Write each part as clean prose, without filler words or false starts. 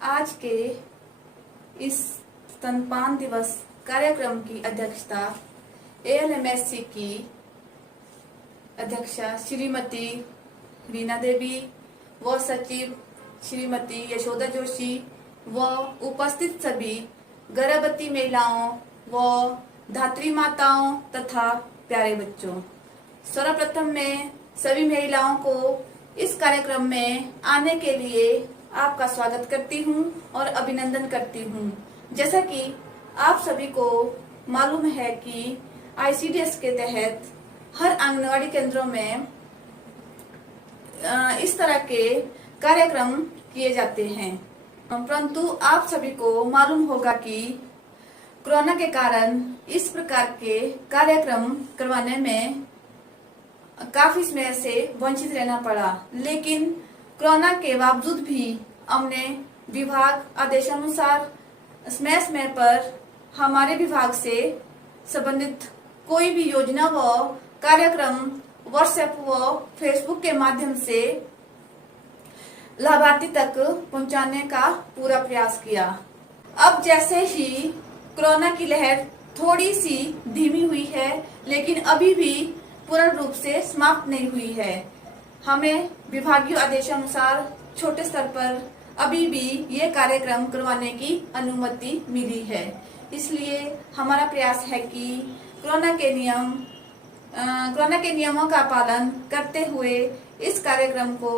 आज के इस स्तनपान दिवस कार्यक्रम की अध्यक्षता ALMSC की अध्यक्षा श्रीमती रीना देवी व सचिव श्रीमती यशोदा जोशी व उपस्थित सभी गर्भवती महिलाओं व धात्री माताओं तथा प्यारे बच्चों, सर्वप्रथम मैं सभी महिलाओं को इस कार्यक्रम में आने के लिए आपका स्वागत करती हूं और अभिनंदन करती हूं। जैसा कि आप सभी को मालूम है कि ICDS के तहत हर आंगनवाड़ी केंद्रों में इस तरह के कार्यक्रम किए जाते हैं, परंतु आप सभी को मालूम होगा कि कोरोना के कारण इस प्रकार के कार्यक्रम करवाने में काफी समय से वंचित रहना पड़ा। लेकिन कोरोना के बावजूद भी हमने विभाग आदेशानुसार समय पर हमारे विभाग से संबंधित कोई भी योजना व कार्यक्रम व्हाट्सएप व फेसबुक के माध्यम से लाभार्थी तक पहुंचाने का पूरा प्रयास किया। अब जैसे ही कोरोना की लहर थोड़ी सी धीमी हुई है, लेकिन अभी भी पूर्ण रूप से समाप्त नहीं हुई है। हमें विभागीय आदेशानुसार छोटे स्तर पर अभी भी ये कार्यक्रम करवाने की अनुमति मिली है। इसलिए हमारा प्रयास है कि कोरोना के नियमों का पालन करते हुए इस कार्यक्रम को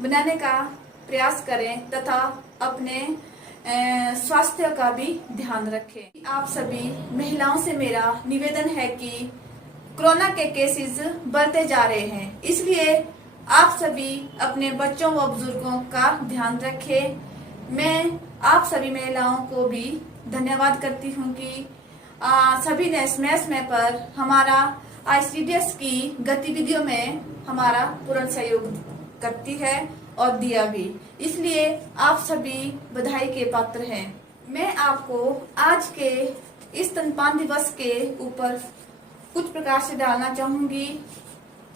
बनाने का प्रयास करें तथा अपने स्वास्थ्य का भी ध्यान रखें। आप सभी महिलाओं से मेरा निवेदन है कि कोरोना के केसेस बढ़ते जा रहे हैं, इसलिए आप सभी अपने बच्चों व बुजुर्गों का ध्यान रखें। मैं आप सभी महिलाओं को भी धन्यवाद करती हूँ कि सभी ने समय पर हमारा ICDS की गतिविधियों में हमारा पूर्ण सहयोग करती है और दिया भी, इसलिए आप सभी बधाई के पात्र हैं। मैं आपको आज के इस स्तनपान दिवस के ऊपर कुछ प्रकाश डालना चाहूंगी।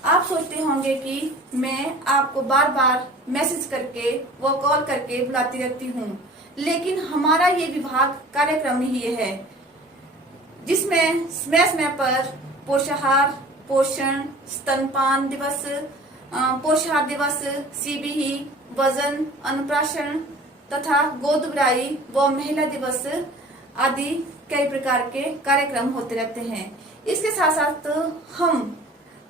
आप सोचते होंगे कि मैं आपको बार बार मैसेज करके व कॉल करके बुलाती रहती हूँ, लेकिन हमारा ये विभाग कार्यक्रम ही है जिसमें समय पर पोषाहार, पोषण, स्तनपान दिवस, पोषाहार दिवस, CBE, वजन, अन्नप्राशन तथा गोद भराई व महिला दिवस आदि कई प्रकार के कार्यक्रम होते रहते हैं। इसके साथ साथ हम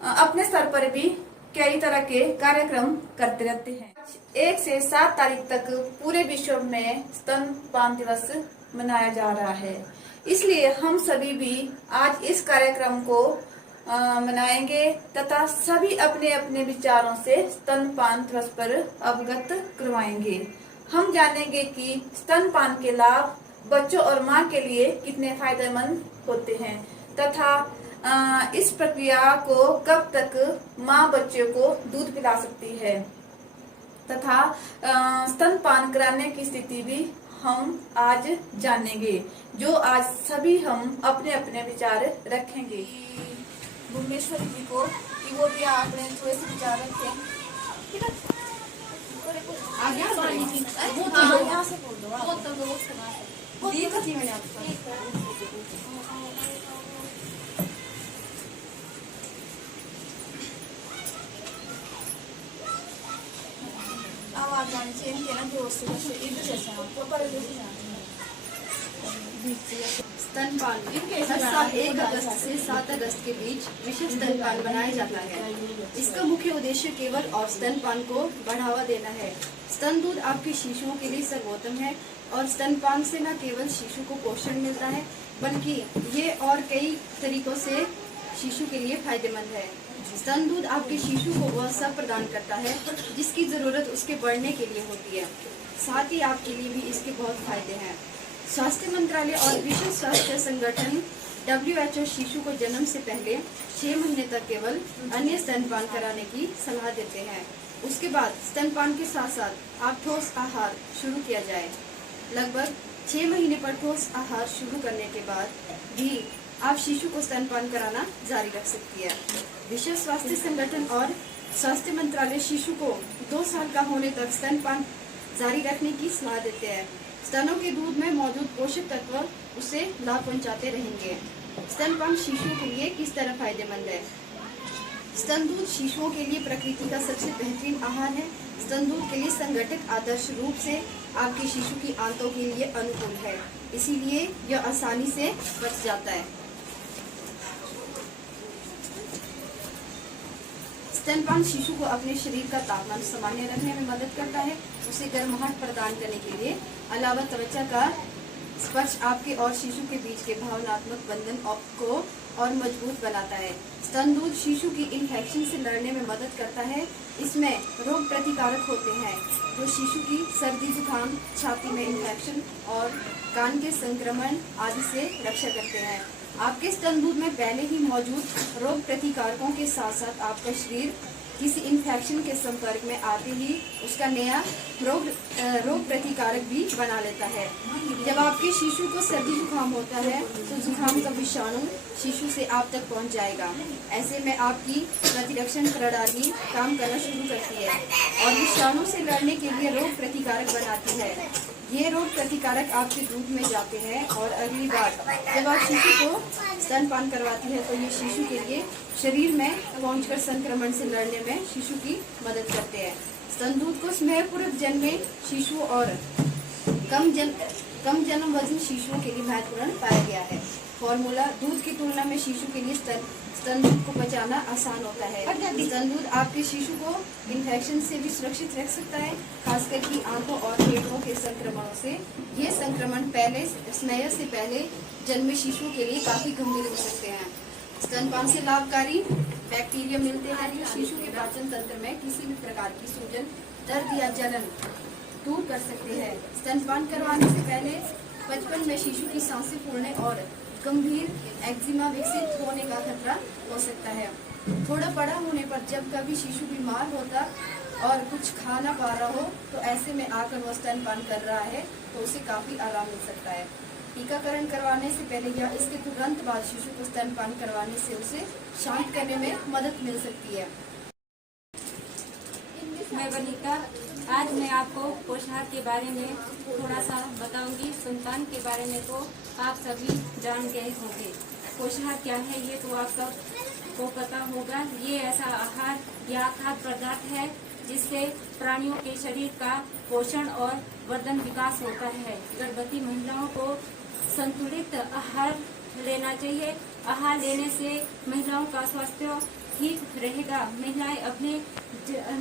अपने स्तर पर भी कई तरह के कार्यक्रम करते रहते हैं। 1 से 7 तारीख तक पूरे विश्व में स्तनपान दिवस मनाया जा रहा है, इसलिए हम सभी भी आज इस कार्यक्रम को मनाएंगे तथा सभी अपने अपने विचारों से स्तनपान दिवस पर अवगत करवाएंगे। हम जानेंगे कि स्तनपान के लाभ बच्चों और माँ के लिए कितने फायदेमंद होते हैं तथा इस प्रक्रिया को कब तक माँ बच्चे को दूध पिला सकती है तथा स्तनपान कराने की स्थिति भी हम आज जानेंगे, जो आज सभी हम अपने अपने विचार रखेंगे। भुवनेश्वरी जी को कि वो भी अपने थोड़े से विचार रखें। यहाँ से बोल दो, दी थी मैंने आपको। आवाज आनी चाहिए इनके ना, जोर से इधर जैसे आपको पर स्तनपान हर साल 1 अगस्त से 7 अगस्त के बीच विश्व स्तनपान मनाया जाता है। इसका मुख्य उद्देश्य केवल और स्तनपान को बढ़ावा देना है। स्तन दूध आपके शिशुओं के लिए सर्वोत्तम है और स्तनपान से न केवल शिशु को पोषण मिलता है, बल्कि ये और कई तरीकों से शिशु के लिए फायदेमंद है। स्तन दूध आपके शिशु को वह सब प्रदान करता है जिसकी जरूरत उसके बढ़ने के लिए होती है। साथ ही आपके लिए भी इसके बहुत फायदे हैं। स्वास्थ्य मंत्रालय और विश्व स्वास्थ्य संगठन WHO शिशु को जन्म से पहले 6 महीने तक केवल अन्य स्तनपान कराने की सलाह देते हैं। उसके बाद स्तनपान के साथ साथ आप ठोस आहार शुरू किया जाए। लगभग 6 महीने पर ठोस आहार शुरू करने के बाद भी आप शिशु को स्तनपान कराना जारी रख सकती है। विश्व स्वास्थ्य संगठन और स्वास्थ्य मंत्रालय शिशु को 2 साल का होने तक स्तनपान जारी रखने की सलाह देते हैं। स्तनों के दूध में मौजूद पोषक तत्व उसे लाभ पहुंचाते रहेंगे। स्तनपान शिशुओं के लिए किस तरह फायदेमंद है? स्तन दूध शिशुओं के लिए प्रकृति का सबसे बेहतरीन आहार है। स्तन दूध के लिए संगठित आदर्श रूप से आपके शिशु की आंतों के लिए अनुकूल है, इसीलिए यह आसानी से बच जाता है। स्तनपान शिशु को अपने शरीर का तापमान सामान्य रखने में मदद करता है, उसे गर्माहट प्रदान करने के लिए अलावा त्वचा का स्पर्श आपके और शिशु के बीच के भावनात्मक बंधन को और मजबूत बनाता है। स्तन दूध शिशु की इन्फेक्शन से लड़ने में मदद करता है। इसमें रोग प्रतिकारक होते हैं जो शिशु की सर्दी जुकाम, छाती में इन्फेक्शन और कान के संक्रमण आदि से रक्षा करते हैं। आपके स्तन दूध में पहले ही मौजूद रोग प्रतिकारकों के साथ साथ आपका शरीर किसी इन्फेक्शन के संपर्क में आते ही उसका नया रोग प्रतिकारक भी बना लेता है। जब आपके शिशु को सर्दी जुकाम होता है तो जुकाम का विषाणु शिशु से आप तक पहुंच जाएगा। ऐसे में आपकी प्रतिरक्षण प्रणाली काम करना शुरू करती है और विषाणु से लड़ने के लिए रोग प्रतिकारक बनाती है। ये रोग प्रतिकारक आपके दूध में जाते हैं और अगली बार जब आप शिशु को स्तनपान करवाती है तो ये शिशु के लिए शरीर में पहुंचकर संक्रमण से लड़ने में शिशु की मदद करते हैं। स्तन दूध को स्नेहपूर्वक जन्मे शिशु और कम जन्म वजन शिशुओं के लिए महत्वपूर्ण पाया गया है। फॉर्मूला: दूध की तुलना में शिशु के लिए स्तन दूध को पचाना आसान होता है। स्तन दूध आपके शिशु को इन्फेक्शन से भी सुरक्षित रख सकता है, खासकर कि आंतों और पेटों के संक्रमणों से। ये संक्रमण स्नेह से पहले जन्मे शिशु के लिए काफी गंभीर हो सकते हैं। स्तनपान से लाभकारी बैक्टीरिया मिलते हैं जो शिशु के पाचन तंत्र में किसी भी प्रकार की सूजन, दर्द या जलन दूर कर सकते हैं। स्तनपान करवाने से पहले बचपन में शिशु की सांसें फूलने और गंभीर एक्जिमा विकसित होने का खतरा हो सकता है। थोड़ा बड़ा होने पर जब कभी शिशु बीमार होता और कुछ खा ना पा रहा हो तो ऐसे में आकर वो स्तनपान कर रहा है तो उसे काफी आराम मिल सकता है। टीकाकरण करवाने से पहले या इसके तुरंत बाद शिशु को स्तनपान करवाने से उसे शांत करने में मदद मिल सकती है। मैं वनिता, आज मैं आपको पोषाहार के बारे में थोड़ा सा बताऊंगी। स्तनपान के बारे में तो आप सभी जान गए होंगे। पोषाहार क्या है ये तो आप सबको पता होगा। ये ऐसा आहार या खाद्य पदार्थ है जिससे प्राणियों के शरीर का पोषण और वर्धन विकास होता है। गर्भवती महिलाओं को संतुलित आहार लेना चाहिए। आहार लेने से महिलाओं का स्वास्थ्य ठीक रहेगा। महिलाएं अपने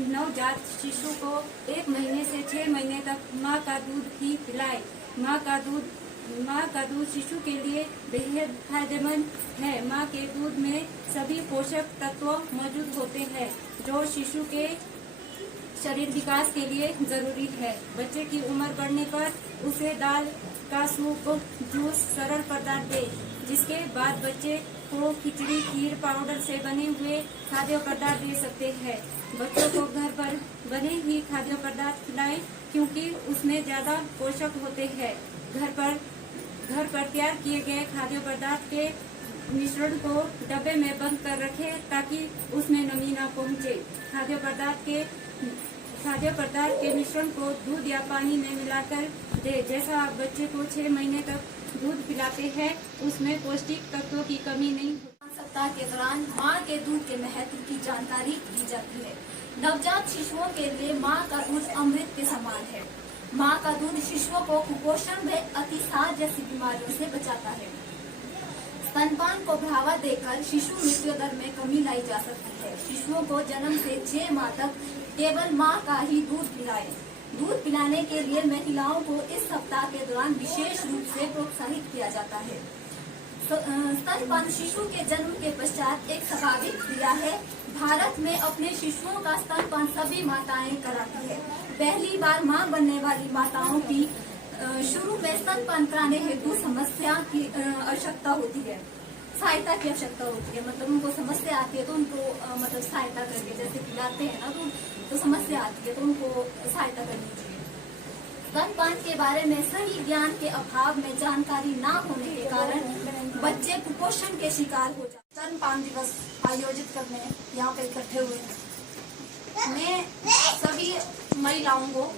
नवजात शिशु को 1 महीने से 6 महीने तक माँ का दूध ही पिलाएं। माँ का दूध शिशु के लिए बेहद फायदेमंद है। माँ के दूध में सभी पोषक तत्व मौजूद होते हैं जो शिशु के शरीर विकास के लिए जरूरी है। बच्चे की उम्र बढ़ने पर उसे दाल का सूप, जूस, सरल पदार्थ दे, जिसके बाद बच्चे को खिचड़ी, खीर, पाउडर से बने हुए खाद्य पदार्थ दे सकते हैं। बच्चों को घर पर बने ही खाद्य पदार्थ खिलाएं क्योंकि उसमें ज्यादा पोषक होते हैं। घर पर तैयार किए गए खाद्य पदार्थ के मिश्रण को डब्बे में बंद कर रखें ताकि उसमें नमी न पहुंचे। खाद्य पदार्थ के मिश्रण को दूध या पानी में मिलाकर दे। जैसा आप बच्चे को 6 महीने तक दूध पिलाते हैं उसमें पौष्टिक तत्वों की कमी नहीं होती। सप्ताह के दौरान माँ के दूध के महत्व की जानकारी दी जाती है। नवजात शिशुओं के लिए माँ का दूध अमृत के समान है। माँ का दूध शिशुओं को कुपोषण व अतिसार जैसी बीमारियों से बचाता है। स्तनपान को बढ़ावा देकर शिशु मृत्यु दर में कमी लाई जा सकती है। शिशुओं को जन्म से 6 माह तक केवल माँ का ही दूध पिलाएं। दूध पिलाने के लिए महिलाओं को इस सप्ताह के दौरान विशेष रूप से प्रोत्साहित किया जाता है। स्तनपान शिशु के जन्म के पश्चात एक स्वाभाविक क्रिया है। भारत में अपने शिशुओं का स्तनपान सभी माताएं कराती है। पहली बार मां बनने वाली माताओं की शुरू में स्तनपान कराने हेतु समस्या की आवश्यकता होती है, सहायता की आवश्यकता होती है। मतलब उनको समस्या आती है तो उनको मतलब सहायता करके, जैसे पिलाते हैं ना तो समस्या आती है तो उनको सहायता करनी चाहिए। स्तनपान के बारे में सही ज्ञान के अभाव में जानकारी न होने के कारण बच्चे कुपोषण के शिकार हो जाते। स्तनपान दिवस आयोजित करने यहाँ पे इकट्ठे हुए हैं। मैं सभी महिलाओं को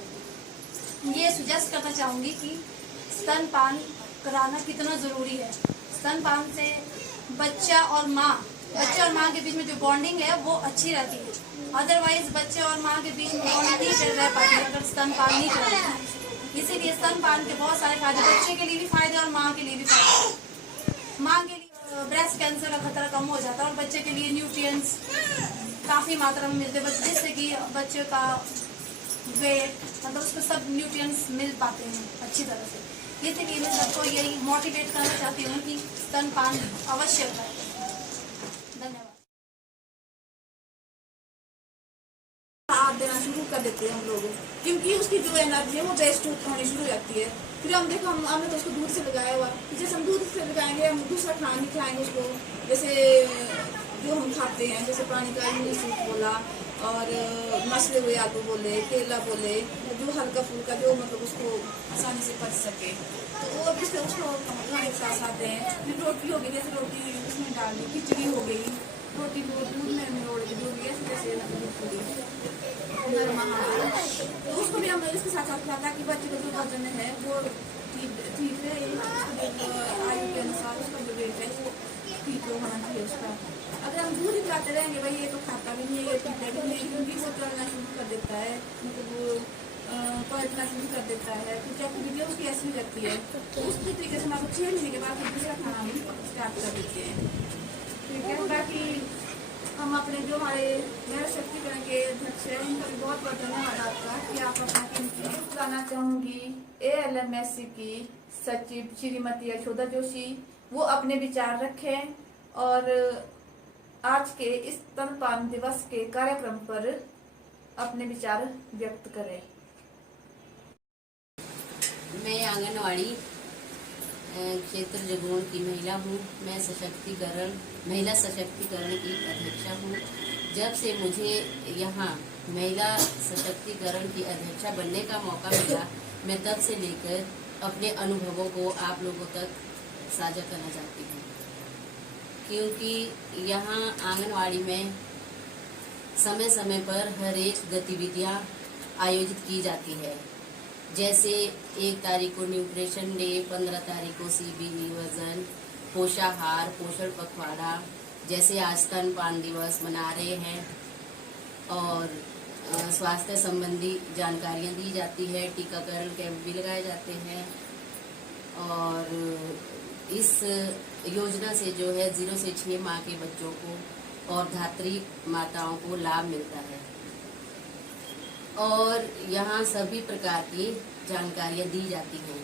ये सुजेस्ट करना चाहूँगी कि स्तनपान कराना कितना ज़रूरी है। स्तनपान से बच्चे और माँ के बीच में जो बॉन्डिंग है वो अच्छी रहती है। अदरवाइज बच्चे और माँ के बीच में बॉन्डिंग नहीं रह पाती है अगर स्तनपान नहीं कराते। इसीलिए स्तनपान के बहुत सारे फायदे, बच्चे के लिए भी फायदे और माँ के लिए भी फायदे। माँ के लिए ब्रेस्ट कैंसर का खतरा कम हो जाता है और बच्चे के लिए न्यूट्रिएंट्स काफ़ी मात्रा में मिलते हैं, जिससे कि बच्चे का वेट मतलब उसको सब न्यूट्रिएंट्स मिल पाते हैं अच्छी तरह से। इसीलिए मैं सबको यही मोटिवेट करना चाहती हूँ कि स्तनपान अवश्य करें। धन्यवाद। हाथ देना शुरू कर देते हैं हम लोग, क्योंकि उसकी जो एनर्जी है वो वेस्ट होनी शुरू हो जाती है। फिर हम देखो हमने तो उसको दूध से लगाया हुआ, जैसे हम दूध से लगाएंगे हम दूसरा खाना नहीं खाएंगे उसको, जैसे जो हम खाते हैं जैसे पानी का इमली सूप बोला और मसले हुए आलू बोले, केला बोले, जो हल्का फुल्का जो मतलब उसको आसानी से पच सके, तो वो भी उसको खाने के साथ साथ हैं। फिर रोटी हो गई, जैसे रोटी उसमें डाल दी, खिचड़ी हो गई, रोटी दूध में मिलोड़ के जो भी जैसे पूरी तो उसको भी हम इसके साथ साथ खाता कि बच्चे का जो वजन है वो ठीक रहे, आयु के अनुसार उसका जो वेट है वो ठीक होना चाहिए उसका। अगर हम दूध ही खाते रहेंगे भाई ये तो खाता भी नहीं है, ये पीता भी नहीं है, क्योंकि वो चलना शुरू कर देता है, मतलब वो पलटना शुरू कर देता है, तो जब वीडियो उसकी ऐसी लगती है तो उसी तरीके से हम आपको 6 महीने के बाद फिर दूसरा खाना भी स्टार्ट कर देते हैं। ठीक है, बाकी हम अपने जो हमारे नर शक्तिकरण के अध्यक्ष हैं उनका भी बहुत बहुत धन्यवाद आपका कि आप अपना कीमती बताना चाहूँगी। ALMSC की सचिव श्रीमती यशोदा जोशी वो अपने विचार रखें और आज के इस स्तनपान दिवस के कार्यक्रम पर अपने विचार व्यक्त करें। मैं आंगनवाड़ी क्षेत्र जगोन की महिला हूँ। मैं महिला सशक्तिकरण की अध्यक्षा हूँ। जब से मुझे यहाँ महिला सशक्तिकरण की अध्यक्षा बनने का मौका मिला, मैं तब से लेकर अपने अनुभवों को आप लोगों तक साझा करना चाहती हूँ, क्योंकि यहाँ आंगनवाड़ी में समय समय पर हर एक गतिविधियाँ आयोजित की जाती है। जैसे 1 तारीख को न्यूट्रिशन डे, 15 तारीख को CBE वजन, पोषाहार, पोषण पखवाड़ा, जैसे आज स्तनपान दिवस मना रहे हैं और स्वास्थ्य संबंधी जानकारियां दी जाती है, टीकाकरण कैंप भी लगाए जाते हैं और इस योजना से जो है 0 से 6 माह के बच्चों को और धात्री माताओं को लाभ मिलता है और यहाँ सभी प्रकार की जानकारियाँ दी जाती हैं।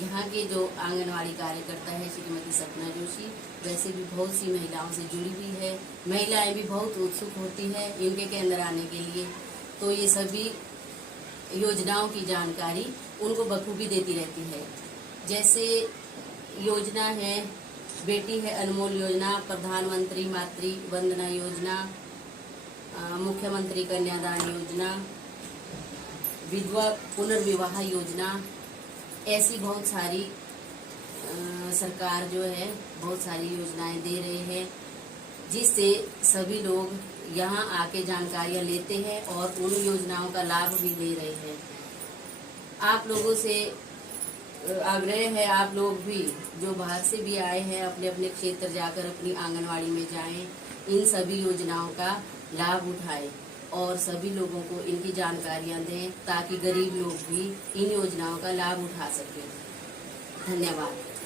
यहाँ के जो आंगनवाड़ी कार्यकर्ता है श्रीमती सपना जोशी, वैसे भी बहुत सी महिलाओं से जुड़ी हुई है। महिलाएं भी बहुत उत्सुक होती हैं इनके केंद्र आने के लिए, तो ये सभी योजनाओं की जानकारी उनको बखूबी देती रहती है। जैसे योजना है बेटी है अनमोल योजना, प्रधानमंत्री मातृ वंदना योजना, मुख्यमंत्री कन्यादान योजना, विधवा पुनर्विवाह योजना, ऐसी बहुत सारी सरकार जो है बहुत सारी योजनाएं दे रहे हैं, जिससे सभी लोग यहाँ आके जानकारियाँ लेते हैं और उन योजनाओं का लाभ भी ले रहे हैं। आप लोगों से आग्रह है, आप लोग भी जो बाहर से भी आए हैं अपने अपने क्षेत्र जाकर अपनी आंगनवाड़ी में जाएं, इन सभी योजनाओं का लाभ उठाएं और सभी लोगों को इनकी जानकारियां दें ताकि गरीब लोग भी इन योजनाओं का लाभ उठा सकें। धन्यवाद।